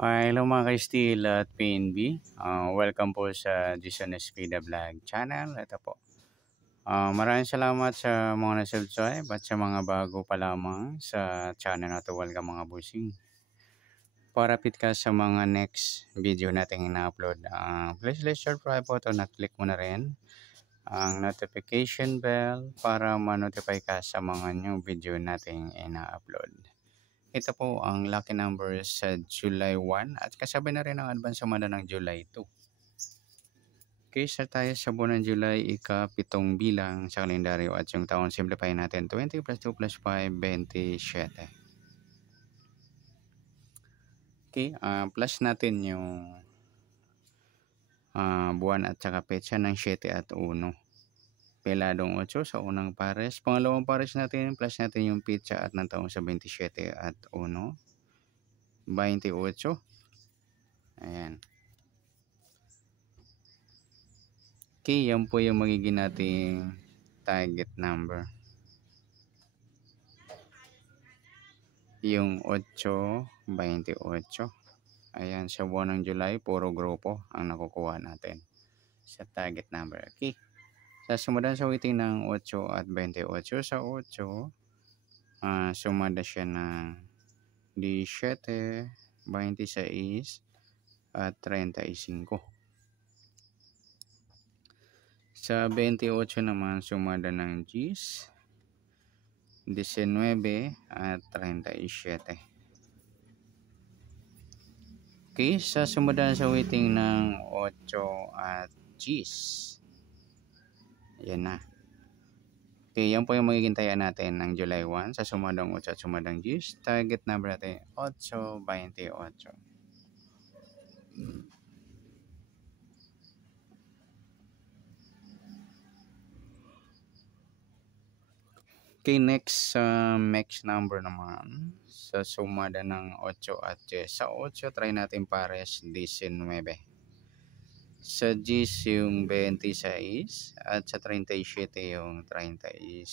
Hello mga ka-Steel at PNB. Welcome po sa Jason Espida Vlog channel. Ito po. Maraming salamat sa mga na-subscribe at sa mga bago pa lamang sa channel na to. Welcome mga busing. Para fit ka sa mga next video natin ina-upload. Please subscribe po ito. Na-click mo na rin ang notification bell para ma-notify ka sa mga new video natin ina-upload. Ito po ang lucky number sa July 1 at kasabay na rin ang advance sumada ng July 2. Okay, start tayo sa buwan ng July, ika-7 bilang sa kalendaryo at yung taon simplify natin 20 plus 2 plus 5, 27. Okay, plus natin yung buwan at saka petsa ng 7 at 1. Peladong 8 sa unang pares. Pangalawang pares natin, plus natin yung petsa at ng taon sa 27 at 1. 28. Ayan. Okay, yan po yung magiging nating target number. Yung 8, 28. Ayan, sa buwan ng July, puro grupo ang nakukuha natin sa target number. Okay. Sa sumada sa waiting ng 8 at 28. Sa 8, sumada siya ng 17, 26 at 35. Sa 28 naman, sumada ng 10, 19 at 37. Okay, sa sumudan sa waiting ng 8 at 10. Ayan na. Okay, yan po yung magiging taya natin ng July 1 sa sumadang 8 at sumadang 10. Target number natin 8, 28. Okay, next number naman sa sumada ng 8 at 10. Sa 8, try natin pares 19. Sa 10 yung 26 at sa 37 yung 35.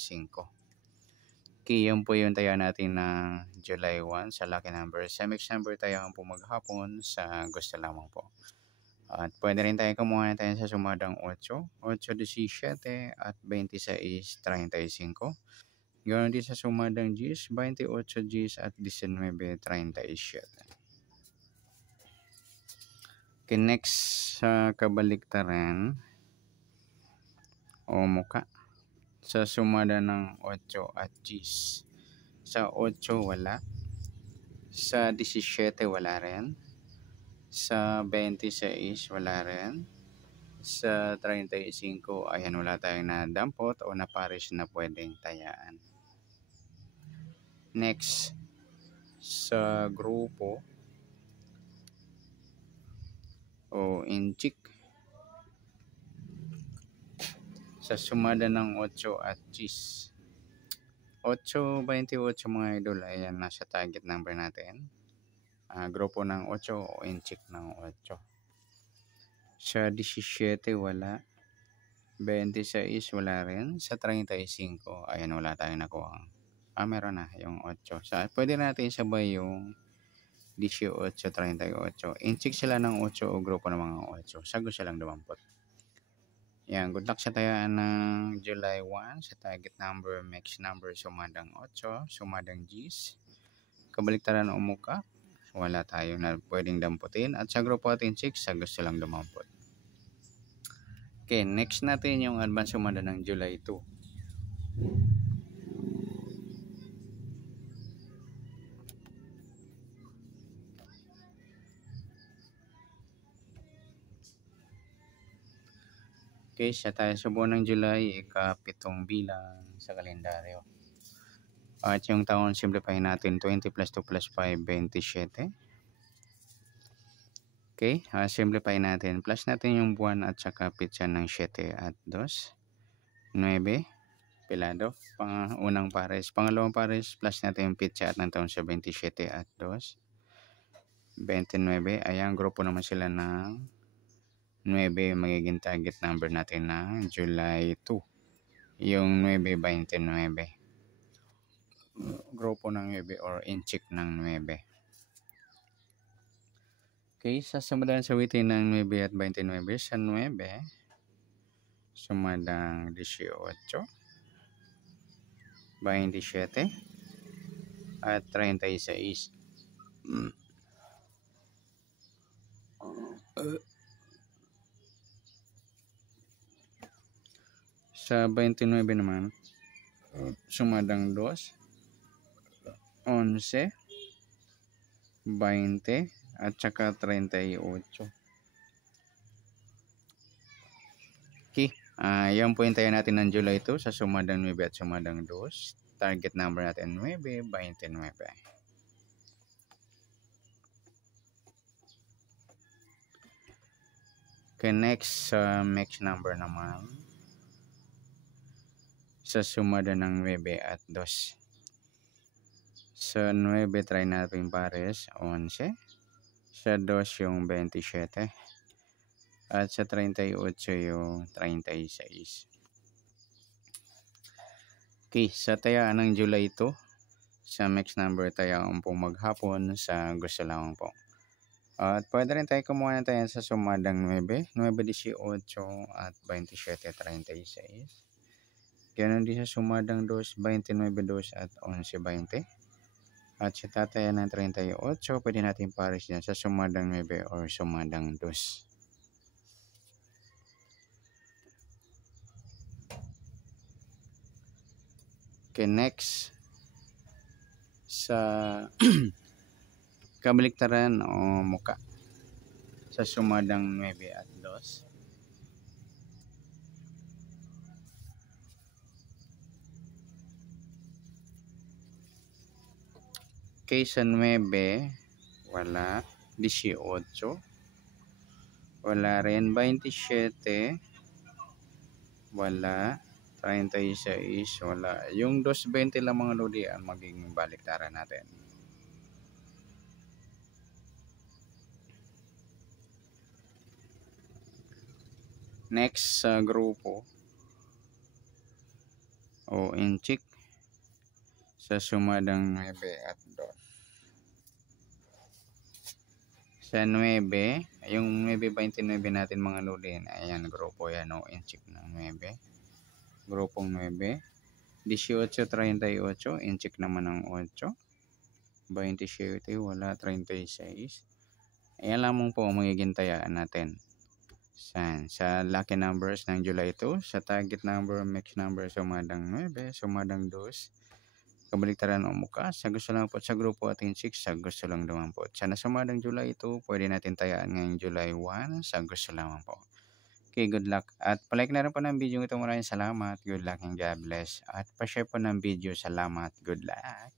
Okay, yan po yung taya natin ng July 1 sa lucky number. Sa mix number tayo ang po maghapon sa gusto lamang po. At pwede rin tayo kumuha na tayo sa sumadang 8, 8, 17 at 26, 35. Ganoon din sa sumadang 10, 28, 10 at 19, 37. Okay, next sa kabaliktaran o muka. Sa sumada ng 8 at 10. Sa 8 wala. Sa 17 wala rin. Sa 26 wala rin. Sa 35 ayan wala tayong nadampot o naparis na pwedeng tayaan. Next sa grupo o inchik. Sa sumada ng 8 at 10. 8, 28 mga idol, ayan nasa target number natin. Grupo ng 8 o inchik ng 8. Sa 17 wala. 26 wala rin. Sa 35 ayan wala tayong nakuha. Meron na yung 8. Pwede natin sabay yung 18, 38. Inchik sila ng 8 o grupo ng mga 8. Sago silang dumampot. Yan, good luck sa tayaan ng July 1 sa target number, mix number, sumadang 8, sumadang 10. Kabaliktaran o muka, wala tayong na pwedeng damputin. At sa grupo atin 6, sa gusto lang dumampot. Okay, next natin yung advance sumada ng July 2. Okay, siya tayo sa buwan ng July, ika-7 bilang sa kalendaryo. At yung taon, simplify natin 20 plus 2 plus 5, 27. Okay, simplify natin. Plus natin yung buwan at saka pitsa ng 7 at 2. 9, pelado. Unang pares. Pangalawang pares, plus natin yung pitsa at ng taon sa 27 at 2. 29, ayan, grupo naman sila ng 9, magiging target number natin na July 2. Yung 9, 29. Grupo ng 9 or inchik ng 9. Okay, sa sumadang sawitin ng 9 at 29, sa 9, sumadang 18, 27, at 36. Sa 29 naman, sumadang 2, 11, 20, at saka 38. Okay, yan po hintayin natin ng July 2 sa sumadang 9 at sumadang 2. Target number natin 9, 29. Okay, next mix number naman sa sumada ng 9 at 2. Sa 9 try natin pares 11, sa 2 yung 27, at sa 38 yung 36. Okay, sa tayaan ng July 2, sa mix number tayaan po maghapon sa gusto lamang po. At pwede rin tayo kumuha na tayo sa sumadang 9, 18 at 27, 36. Ganon din sa sumadang 2, 29, 2 at 11, 20. At sa tatayan ng 38, pwede natin pares dyan sa sumadang 9 or sumadang 2. Okay, next sa kabaliktaran o muka sa sumadang 9 at 2. Okay, sa 9 wala, 18 wala rin, 27 wala, 36 wala. Yung 220 lang mga lodi ang magiging baliktaran natin. Next sa grupo o inchik sa sumadang 9 at 2. Sa 9, yung 9.29 natin mga lodi, ayan grupo yan o inchik ng 9. Grupong 9, 18, 38, inchik naman ng 8, 27 wala, 36. Ayan lamang po magiging tayaan natin sa lucky numbers ng July 2. Sa target number, mix number, sumadang 9, sumadang 2, kabaliktaran o muka sa gusto lang po, sa grupo at inchik sa gusto lang naman po. Sana sumadang July 2, pwede natin tayaan ngayong July 1 sa gusto lamang po. Okay, good luck. At palike na rin po ng video ito. Maraming salamat. Good luck and God bless. At pa-share po ng video. Salamat. Good luck.